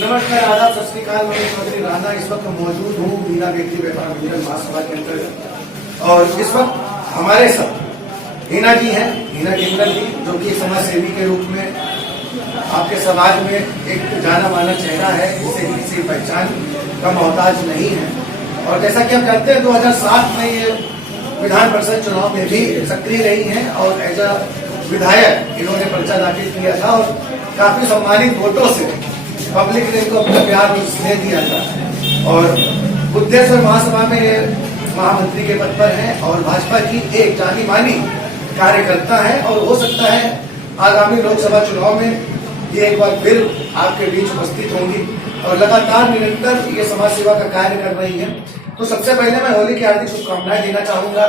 नमस्कार, आदाब, सत श्री अकाल। मैं चौधरी राणा इस वक्त मौजूद हूँ मीना व्यक्ति व्यापार मिलन महासभा के अंतर्गत और इस वक्त हमारे साथ हिना जी हैं, हिना किन्नर जी, जो कि समाज सेवी के रूप में आपके समाज में एक जाना माना चेहरा है, जिसे किसी पहचान का मोहताज नहीं है। और जैसा कि आप जानते हैं 2007 में ये विधान परिषद चुनाव में भी सक्रिय रही हैं और एज अ विधायक इन्होंने पर्चा दाखिल किया था और काफी सम्मानित वोटों से पब्लिक ने इनको अपना प्यार और स्नेह दिया था। और बुद्धेश्वर महासभा में ये महामंत्री के पद पर हैं और भाजपा की एक जानी मानी कार्यकर्ता है और हो सकता है आगामी लोकसभा चुनाव में ये एक बार फिर आपके बीच उपस्थित होंगी और लगातार निरंतर ये समाज सेवा का कार्य कर रही है। तो सबसे पहले मैं होली की हार्दिक शुभकामनाएं देना चाहूंगा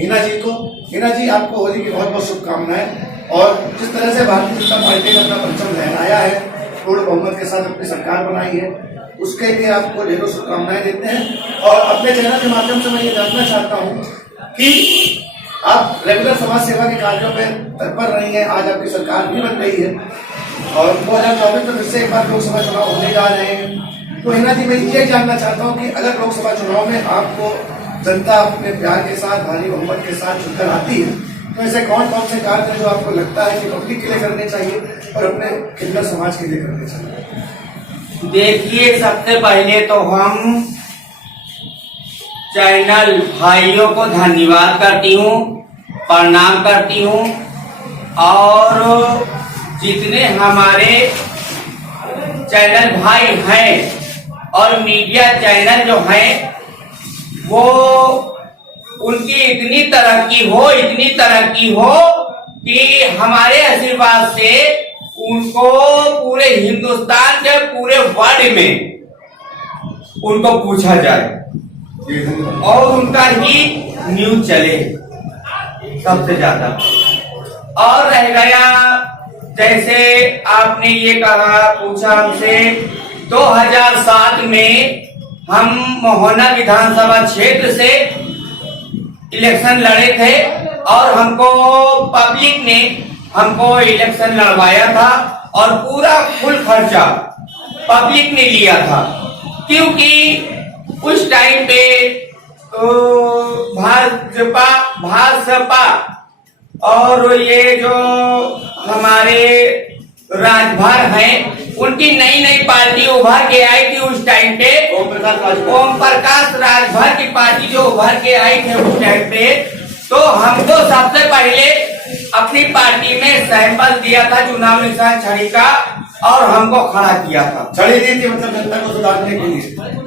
हिना जी को। हिना जी, आपको होली की बहुत बहुत शुभकामनाएं। और जिस तरह से भारतीय जनता पार्टी ने अपना परचम लहराया है, पूर्ण बहुमत के साथ अपनी सरकार बनाई है, उसके लिए आपको ढेरों शुभकामनाएं देते हैं। और अपने चैनल के माध्यम से मैं ये जानना चाहता हूँ कि आप रेगुलर समाज सेवा के कार्यों में तत्पर रही हैं, आज आपकी सरकार भी बन गई है और 2024 में फिर से एक बार लोकसभा चुनाव होने जा रहे हैं। तो हिना जी, मैं ये जानना चाहता हूँ कि अगर लोकसभा चुनाव में आपको जनता अपने प्यार के साथ, भारी बहुमत के साथ चुनकर आती है, तो ऐसे कौन कौन से कार्य हैं जो आपको लगता है कि पब्लिक के लिए करने चाहिए और अपने किन्नर समाज के लिए करने चाहिए? देखिए, सबसे पहले तो हम चैनल भाइयों को धन्यवाद करती हूँ, प्रणाम करती हूँ। और जितने हमारे चैनल भाई हैं और मीडिया चैनल जो हैं, वो उनकी इतनी तरक्की हो कि हमारे आशीर्वाद से उनको पूरे हिंदुस्तान के पूरे वर्ल्ड में उनको पूछा जाए और उनका ही न्यूज चले सबसे ज्यादा। और रह गया, जैसे आपने ये पूछा हमसे, 2007 में हम मोहना विधानसभा क्षेत्र से इलेक्शन लड़े थे और हमको पब्लिक ने इलेक्शन लड़वाया था और पूरा फुल खर्चा पब्लिक ने लिया था, क्योंकि उस टाइम पे भाजपा और ये जो हमारे राजभर हैं, उनकी नई पार्टी उभर के आई थी उस टाइम पे। ओम प्रकाश राजभर की पार्टी जो उभर के आई थी उस टाइम पे, तो हमको सबसे पहले अपनी पार्टी में सैंपल दिया था चुनाव निशान छड़ी का और हमको खड़ा किया था। छड़ी दी थी, मतलब जनता को सुधारने के लिए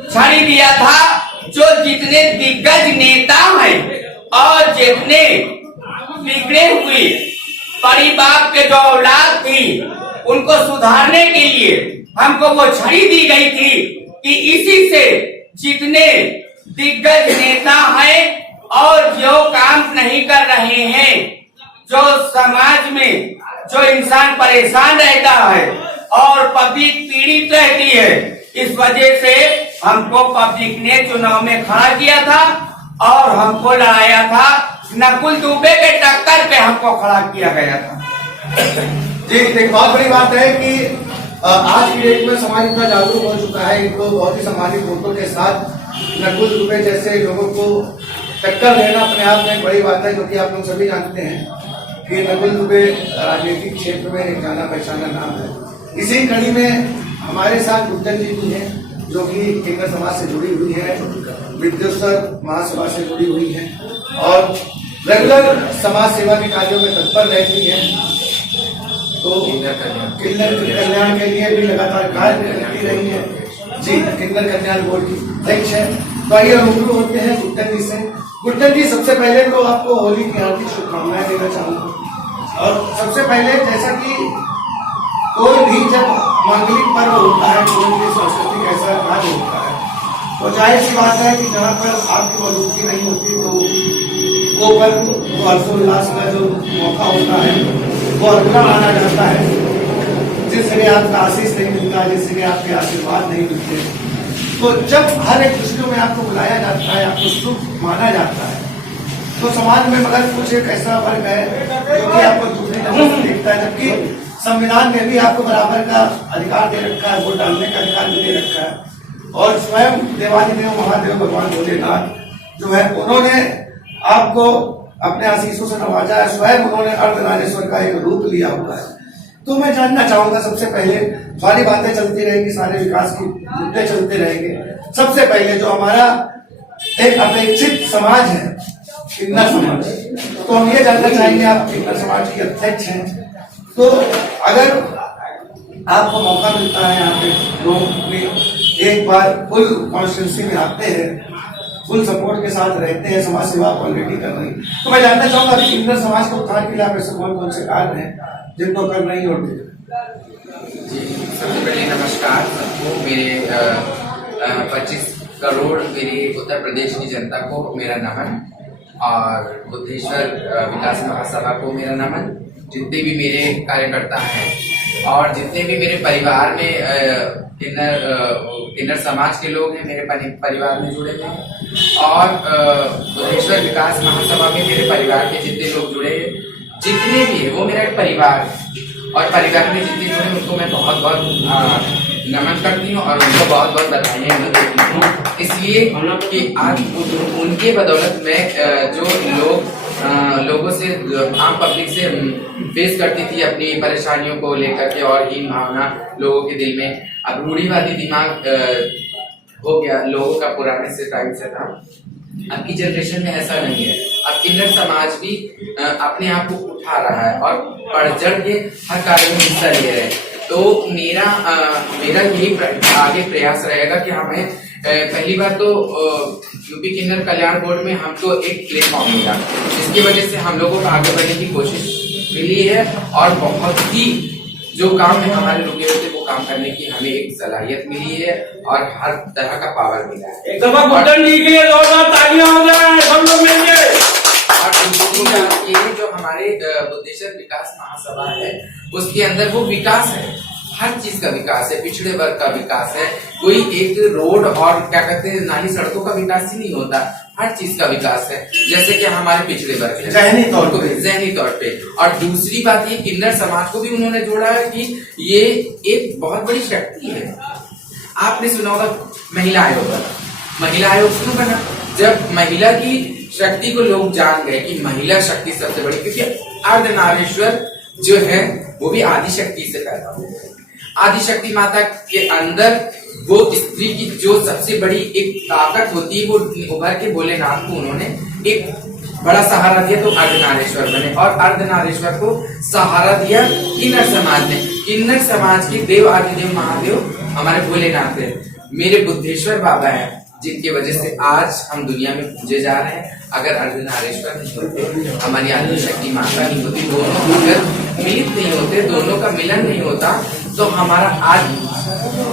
छड़ी दिया था। जो जितने दिग्गज नेता हैं और जितने बिगड़े हुए बड़ी बाप के जो औलाद थी, उनको सुधारने के लिए हमको वो छड़ी दी गई थी कि इसी से जितने दिग्गज नेता हैं और जो काम नहीं कर रहे हैं, जो समाज में जो इंसान परेशान रहता है और पब्लिक पीड़ित रहती है, इस वजह से हमको पब्लिक ने चुनाव में खड़ा किया था और हमको लड़ाया था। नकुल दुबे के टक्कर पे हमको खड़ा किया गया था। जी, एक बहुत बड़ी बात है कि आज की डेट में समाज इतना जागरूक हो चुका है, इनको बहुत ही सम्मानित वोटों के साथ नकुल दुबे जैसे लोगों को टक्कर देना अपने आप में एक बड़ी बात है, क्योंकि आप लोग सभी जानते हैं कि नकुल दुबे राजनीतिक क्षेत्र में एक जाना पहचाना नाम है। इसी कड़ी में हमारे साथ गुड्डन जी भी हैं, जो कि किन्नर समाज से जुड़ी हुई है, बुद्धेश्वर महासभा से जुड़ी हुई है और रेगुलर समाज सेवा के कार्यों में तत्पर रहती है। तो किन्नर कल्याण के लिए भी लगातार कार्य करती रही है। जी, किन्नर कल्याण बोर्ड की अध्यक्ष है। तो आइए रूबरू होते हैं गुड्डन जी से। गुड्डन जी, सबसे पहले तो आपको होली की हार्दिक शुभकामनाएं देना चाहूंगा। और सबसे पहले, जैसा कि कोई भी जब मांगलिक पर्व होता है, कोई भी सांस्कृतिक ऐसा कार्य होता है, तो जाहिर सी बात है कि जहाँ पर आपकी मौजूदगी नहीं होती तो वो पर्व, वो हर्षोल्लास का जो मौका होता है वो अधूरा माना जाता है। जिस जगह आपका आशीष नहीं मिलता, जिस जगह आपके आशीर्वाद नहीं मिलते, तो जब हर एक खुशियों में आपको बुलाया जाता है, आपको शुभ माना जाता है, तो समाज में मगर कुछ एक ऐसा वर्ग है जो कि आपको दूसरी नजर से देखता है, जबकि संविधान ने भी आपको बराबर का अधिकार दे रखा है, वोट डालने का अधिकार भी दे रखा है। और स्वयं देवादिदेव महादेव भगवान भोलेनाथ जो है उन्होंने आपको अपने आशीषों से नवाजा है, स्वयं उन्होंने अर्धनारीश्वर का एक रूप लिया हुआ है। तो मैं जानना चाहूंगा, सबसे पहले सारी बातें चलती रहेंगी, सारे विकास की मुद्दे चलते रहेंगे। सबसे पहले जो हमारा एक अपेक्षित समाज है किन्नर समाज, तो हम ये जानना चाहेंगे, आप किन्नर समाज के अध्यक्ष हैं, तो अगर आपको मौका मिलता है यहाँ पे लोग भी एक बार फुल कॉन्स्टिट्यूंसी में आते हैं, फुल सपोर्ट के साथ रहते हैं, समाज सेवा ऑलरेडी कर रही, तो मैं जानना चाहूंगा अभी किन्नर समाज को उत्थान के लिए आप ऐसे कौन कौन से कार्य हैं जिनको कर रही और जी, सबसे पहले नमस्कार सबको। मेरे 25 करोड़ मेरी उत्तर प्रदेश की जनता को मेरा नमन, और बुद्धेश्वर विकास महासभा को मेरा नमन। जितने भी मेरे कार्यकर्ता हैं और जितने भी मेरे परिवार में किन्नर समाज के लोग हैं, मेरे परिवार में जुड़े हुए हैं, और बुद्धेश्वर विकास महासभा में मेरे परिवार के जितने लोग जुड़े हैं, जितने भी है वो मेरा एक परिवार है। और परिवार में जितने जुड़े उनको मैं बहुत बहुत नमन करती हूँ और उनको बहुत बहुत बधाइयाँ देती हूँ, इसलिए कि आज उनके बदौलत में जो लोगों से, आम पब्लिक से फेस करती थी अपनी परेशानियों को लेकर के, और हीन भावना लोगों के दिल में, अब रूढ़िवादी दिमाग हो गया लोगों का पुराने से टाइम से था। अब की जनरेशन में ऐसा नहीं है। अब किन्नर समाज भी अपने आप को उठा रहा है और बढ़ चढ़ के हर कार्य में हिस्सा ले रहे हैं। तो मेरा यही आगे प्रयास रहेगा कि हमें पहली बार तो यूपी किन्नर कल्याण बोर्ड में हमको एक प्लेटफॉर्म मिला, जिसकी वजह से हम लोगों को आगे बढ़ने की कोशिश मिली है, और बहुत ही जो काम में हमारे रुके हुए थे वो काम करने की हमें एक सलाहियत मिली है और हर तरह का पावर मिला है। एक दफा बुद्धन जी के लिए जोरदार तालियां हो जाए सब लोग मिलके। और ये जो हमारे बुद्धेश्वर विकास महासभा है उसके अंदर वो विकास है, हर चीज का विकास है, पिछड़े वर्ग का विकास है। कोई एक रोड और क्या कहते हैं नाली सड़कों का विकास ही नहीं होता, हर चीज का विकास है। जैसे कि हमारे पिछड़े वर्ग है जहनी तौर पे। और दूसरी बात ये किन्नर समाज को भी उन्होंने जोड़ा है कि ये एक बहुत बड़ी शक्ति है। आपने सुना होगा महिला आयोग क्यों बना? जब महिला की शक्ति को लोग जान गए कि महिला शक्ति सबसे बड़ी, क्योंकि अर्धनारीश्वर जो है वो भी आदि शक्ति से पैदा हुए हैं। आदि शक्ति माता के अंदर वो स्त्री की जो सबसे बड़ी एक ताकत होती है वो उभर के भोलेनाथ को उन्होंने एक बड़ा सहारा दिया, तो अर्धनारीश्वर बने। और अर्धनारीश्वर को सहारा दिया किन्नर समाज ने। किन्नर समाज के देव आदिदेव महादेव हमारे भोलेनाथ है, मेरे बुद्धेश्वर बाबा है, जिनकी वजह से आज हम दुनिया में पूजे जा रहे हैं। अगर अर्धनारीश्वर नहीं होते, हमारी आदि शक्ति माता नहीं होती, दोनों अगर मिलित नहीं होते, दोनों का मिलन नहीं होता, तो हमारा आज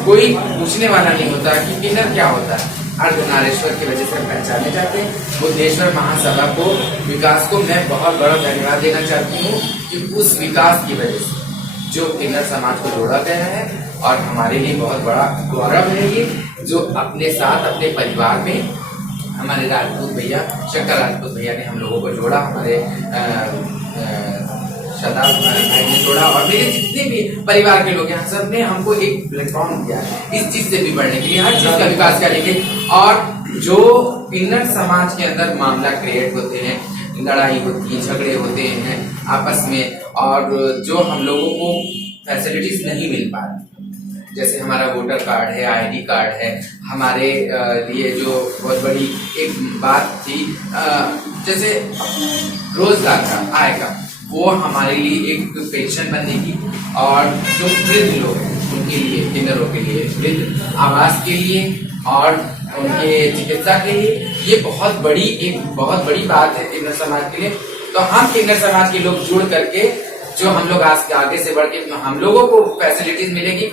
कोई पूछने वाला नहीं होता कि किन्नर क्या होता है। अर्धनारीश्वर की वजह से पहचाने जाते हैं। बुद्धेश्वर महासभा को, विकास को मैं बहुत बड़ा धन्यवाद देना चाहती हूँ कि उस विकास की वजह से जो किन्नर समाज को जोड़ा गया है, और हमारे लिए बहुत बड़ा गौरव है ये, जो अपने साथ अपने परिवार में हमारे राजपूत भैया, शंकर राजपूत भैया ने हम लोगों को जोड़ा, हमारे शताब भाई ने जोड़ा, और मेरे जितने भी परिवार के लोग हैं सब ने हमको एक प्लेटफॉर्म दिया है इस चीज से भी बढ़ने के लिए, हर चीज का विकास करेंगे। और जो किन्नर समाज के अंदर मामला क्रिएट होते हैं, लड़ाई होती है, झगड़े होते हैं आपस में, और जो हम लोगों को फैसिलिटीज नहीं मिल पा रही, जैसे हमारा वोटर कार्ड है, आईडी कार्ड है, हमारे लिए जो बहुत बड़ी एक बात थी जैसे रोजगार का, आय का, वो हमारे लिए एक पेंशन बनने की, और जो वृद्ध लोग हैं उनके लिए, किन्नरों के लिए वृद्ध आवास के लिए और उनके चिकित्सा के लिए, ये बहुत बड़ी बात है किन्नर समाज के लिए। तो हम किन्नर समाज के लोग जुड़ करके जो हम लोग आगे से बढ़ के हम लोगों को फैसिलिटीज मिलेगी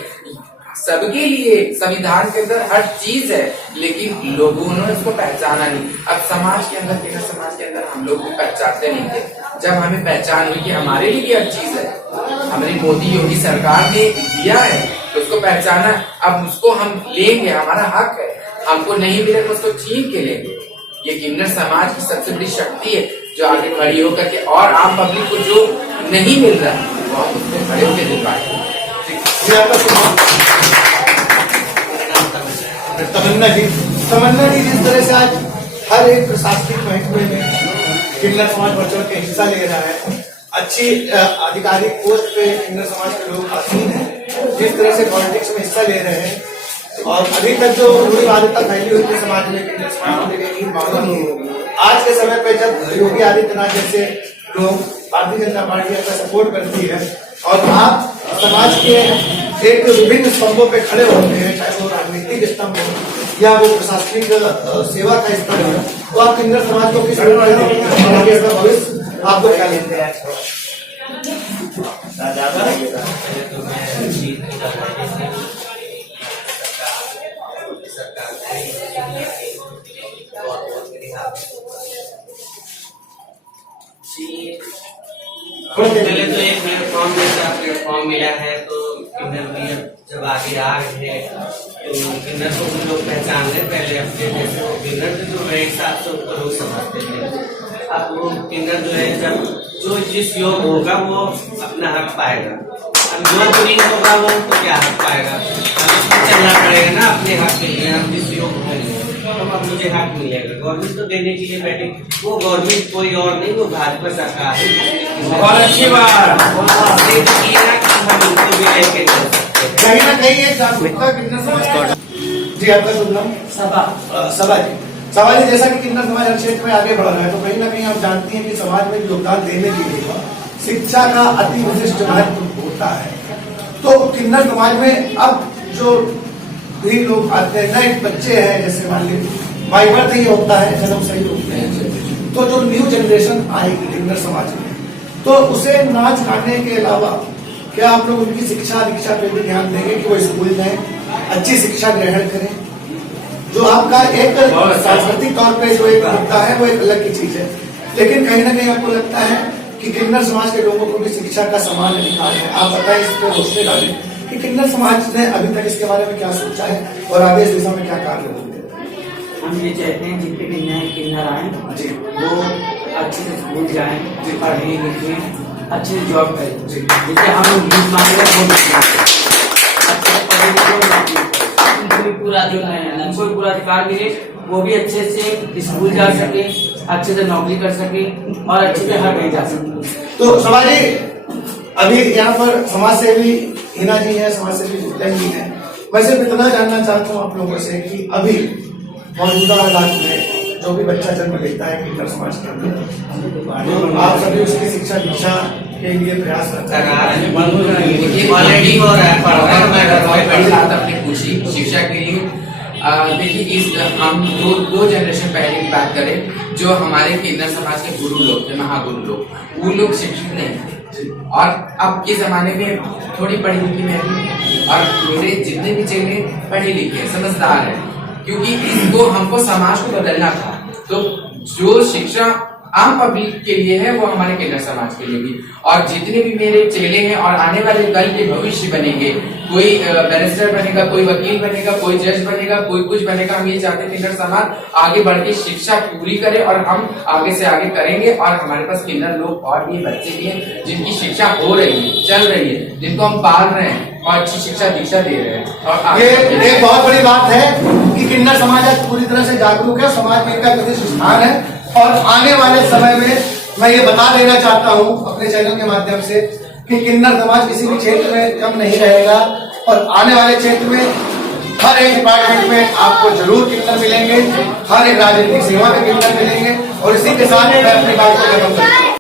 सबके लिए। संविधान के अंदर हर चीज है, लेकिन लोगों ने उसको पहचाना नहीं। अब समाज के अंदर, किन्नर समाज के अंदर हम लोग भी पहचानते नहीं थे। जब हमें पहचान हुई कि हमारे लिए भी हर चीज है, हमारी मोदी योगी सरकार ने दिया है, तो उसको पहचाना, अब उसको हम लेंगे, हमारा हक है, हमको नहीं मिले तो उसको छीन के लेंगे। ये किन्नर समाज की सबसे बड़ी शक्ति है जो आगे खड़ी होकर के, और आम पब्लिक को जो नहीं मिल रहा वो हम उसमें खड़े होकर दिखाएं। जी आपका सुनाम? तमन्ना जी। तमन्ना जी जिस तरह से आज हर एक प्रशासनिक महकमे में किन्नर समाज बढ़ चढ़ के हिस्सा ले रहा है, अच्छी आधिकारिक पोस्ट पे किन्नर समाज के लोग आसीन हैं, जिस तरह से पॉलिटिक्स में हिस्सा ले रहे हैं, और अभी तक जो रूढ़िवादिता फैली हुई थी समाज में किन्नर समाज को लेकर ईद मांगा नहीं, आज के समय पे जब योगी आदित्यनाथ जैसे लोग भारतीय जनता पार्टी का सपोर्ट करती है और आप समाज के एक विभिन्न स्तंभों पे खड़े होते हैं, चाहे वो राजनीतिक स्तंभ हो या वो प्रशासनिक सेवा का स्तंभ है, तो आप किन्नर समाज को किस भविष्य आपको क्या लेते हैं? पहले तो एक प्लेटफॉर्म जैसा प्लेटफॉर्म मिला है, तो किन्नर भी जब आगे आ रहे हैं तो किन्नर को भी लोग पहचान रहे। पहले अपने जैसे वो किन्नर जो है 700 लोग समझते थे, अब वो किन्नर जो है जब जो जिस योग होगा वो अपना हक पाएगा, अब जो नहीं होगा वो तो क्या हक पाएगा? हमें चलना पड़ेगा ना अपने हक के लिए। हम जिस योग में तो अब मुझे हक मिलेगा। गवर्नमेंट तो देने के लिए बैठे, वो गवर्नमेंट कोई और नहीं, वो भाजपा सरकार है। बहुत अच्छी बात। हम उनको भी लेके चल सकते हैं। कहीं ना कहीं एक जागरूकता किन्नर समाज। जी आपका शुभ नाम? सभा जी। सभा जी, जैसा कि किन्नर समाज हर क्षेत्र में आगे बढ़ रहा है, तो कहीं ना कहीं आप जानती हैं कि समाज में योगदान देने के लिए शिक्षा का अति विशिष्ट महत्व होता है। तो किन्नर समाज में अब जो भी लोग आते हैं, नए बच्चे हैं, जैसे मान लीजिए बाई बर्थ ही होता है, जन्म सही होते हैं, तो जो न्यू जनरेशन आएगी किन्नर समाज में, तो उसे नाच गाने के अलावा क्या आप लोग उनकी शिक्षा दीक्षा पे भी ध्यान देंगे कि वो स्कूल जाएं, अच्छी शिक्षा ग्रहण करें? जो आपका एक सांस्कृतिक तौर पे जो एक मुद्दा है वो एक अलग की चीज है, लेकिन कहीं ना कहीं आपको लगता है कि किन्नर समाज के लोगों को भी शिक्षा का समान अधिकार है। आप बताएं, इस पर रोशनी डालें कि किन्नर समाज ने अभी तक इसके बारे में क्या सोचा है और आगे इस दिशा में क्या कार्य होंगे? हम ये चाहते हैं जितने भी नए किन्नर आए जी, वो अच्छे से स्कूल जाएं, पढ़ें लिखें, अच्छे से जॉब करें। जैसे हम लोग न्यूज मांगे अच्छे से पढ़े लिखे, उनको भी पूरा अधिकार मिले, वो भी अच्छे से स्कूल जा सके, अच्छे से नौकरी कर सके और अच्छे से हर कहीं जा सके। तो सभा जी, अभी यहाँ पर समाज सेवी हिना जी है, समाज सेवी गुप्ता जी है, मैं सिर्फ इतना जानना चाहता हूँ आप लोगों से कि अभी मौजूदा हालात में जो भी बच्चा जन्म लेता है किन्नर समाज के अंदर, तो आप सभी उसकी शिक्षा दीक्षा के लिए प्रयास करते हैं? ऑलरेडी हो रहा है, बड़ी बात आपने पूछी शिक्षा के लिए। देखिए, इस हम दो जनरेशन पहले की बात करें, जो हमारे किन्नर समाज के गुरु लोग थे, महागुरु लोग, वो लोग शिक्षित नहीं थे, और अब के जमाने में थोड़ी पढ़ी लिखी मैं भी, और मेरे जितने भी चेले पढ़े लिखे समझदार है, क्योंकि इसको हमको समाज को बदलना था। तो जो शिक्षा आम पब्लिक के लिए है वो हमारे किन्नर समाज के लिए भी, और जितने भी मेरे चेले हैं और आने वाले कल के भविष्य बनेंगे, कोई बैरिस्टर बनेगा, कोई वकील बनेगा, कोई जज बनेगा, कोई कुछ बनेगा, हम ये चाहते हैं किन्नर समाज आगे बढ़ के शिक्षा पूरी करे और हम आगे से आगे करेंगे। और हमारे पास किन्नर लोग और भी बच्चे भी हैं जिनकी शिक्षा हो रही है, चल रही है, जिनको हम पाल रहे हैं और अच्छी शिक्षा दीक्षा दे रहे हैं। और ये एक बहुत बड़ी बात है कि किन्नर समाज आज पूरी तरह से जागरूक है, समाज में इनका विशिष्ट स्थान है, और आने वाले समय में मैं ये बता देना चाहता हूँ अपने चैनल के माध्यम से कि किन्नर समाज किसी भी क्षेत्र में कम नहीं रहेगा, और आने वाले क्षेत्र में हर एक डिपार्टमेंट में आपको जरूर किन्नर मिलेंगे, हर एक राजनीतिक सेवा में किन्नर मिलेंगे, और इसी के साथ मैं अपनी बात को खत्म करता हूं।